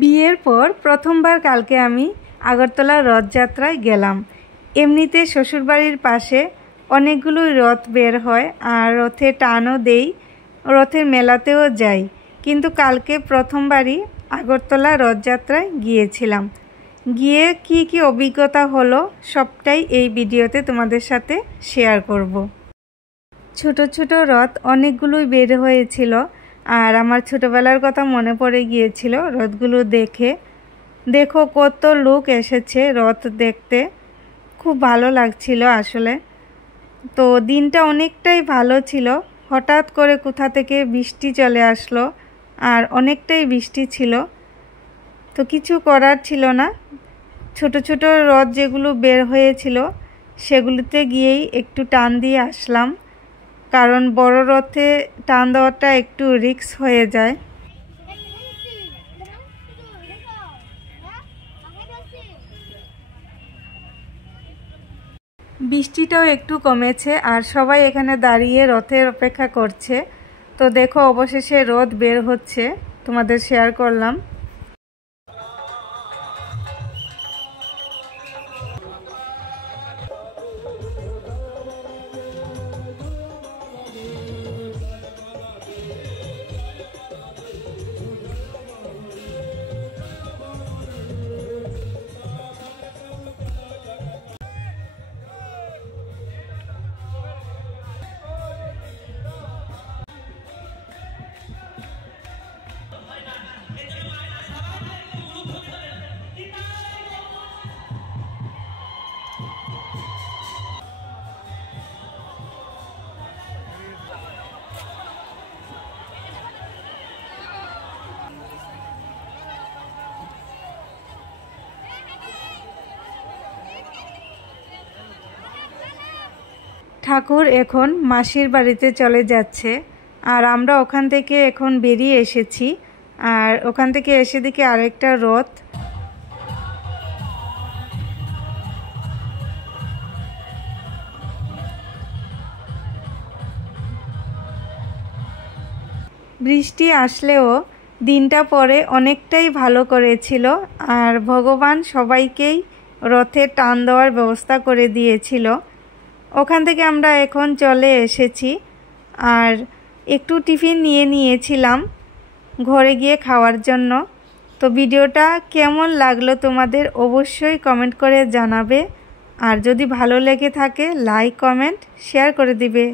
বিয়ের পর প্রথমবার কালকে আমি আগরতলা রথযাত্রায় গেলাম। এমনিতে শ্বশুরবাড়ির পাশে অনেকগুলো রথ বের হয় আর রথে টানও দেই, রথের মেলাতেও যাই, কিন্তু কালকে প্রথমবারই আগরতলা রথযাত্রায় গিয়েছিলাম। গিয়ে কি অভিজ্ঞতা হলো সবটাই এই ভিডিওতে তোমাদের সাথে শেয়ার করব। ছোট ছোট রথ অনেকগুলোই বের হয়েছিল আর আমার ছোটবেলার কথা মনে পড়ে গিয়েছিল রথগুলো দেখে। দেখো কত লোক এসেছে রথ দেখতে, খুব ভালো লাগছিল আসলে। তো দিনটা অনেকটাই ভালো ছিল, হঠাৎ করে কোথা থেকে বৃষ্টি চলে আসলো আর অনেকটাই বৃষ্টি ছিল, তো কিছু করার ছিল না। ছোট ছোট রথ যেগুলো বের হয়েছিল সেগুলোতে গিয়েই একটু টান দিয়ে আসলাম, কারণ বড় রথে টান দেওয়াটা একটু রিস্ক হয়ে যায়। বৃষ্টিটাও একটু কমেছে আর সবাই এখানে দাঁড়িয়ে রথের অপেক্ষা করছে। তো দেখো অবশেষে রথ বের হচ্ছে, তোমাদের শেয়ার করলাম। ঠাকুর এখন মাসির বাড়িতে চলে যাচ্ছে আর আমরা ওখান থেকে এখন বেরিয়ে এসেছি। আর ওখান থেকে এসে দেখি আরেকটা রথ। বৃষ্টি আসলেও দিনটা পরে অনেকটাই ভালো করেছিল আর ভগবান সবাইকেই রথে টান দেওয়ার ব্যবস্থা করে দিয়েছিল। ওখান থেকে আমরা এখন চলে এসেছি আর একটু টিফিন নিয়ে নিয়েছিলাম ঘরে গিয়ে খাওয়ার জন্য। তো ভিডিওটা কেমন লাগলো তোমাদের অবশ্যই কমেন্ট করে জানাবে, আর যদি ভালো লেগে থাকে লাইক কমেন্ট শেয়ার করে দিবে।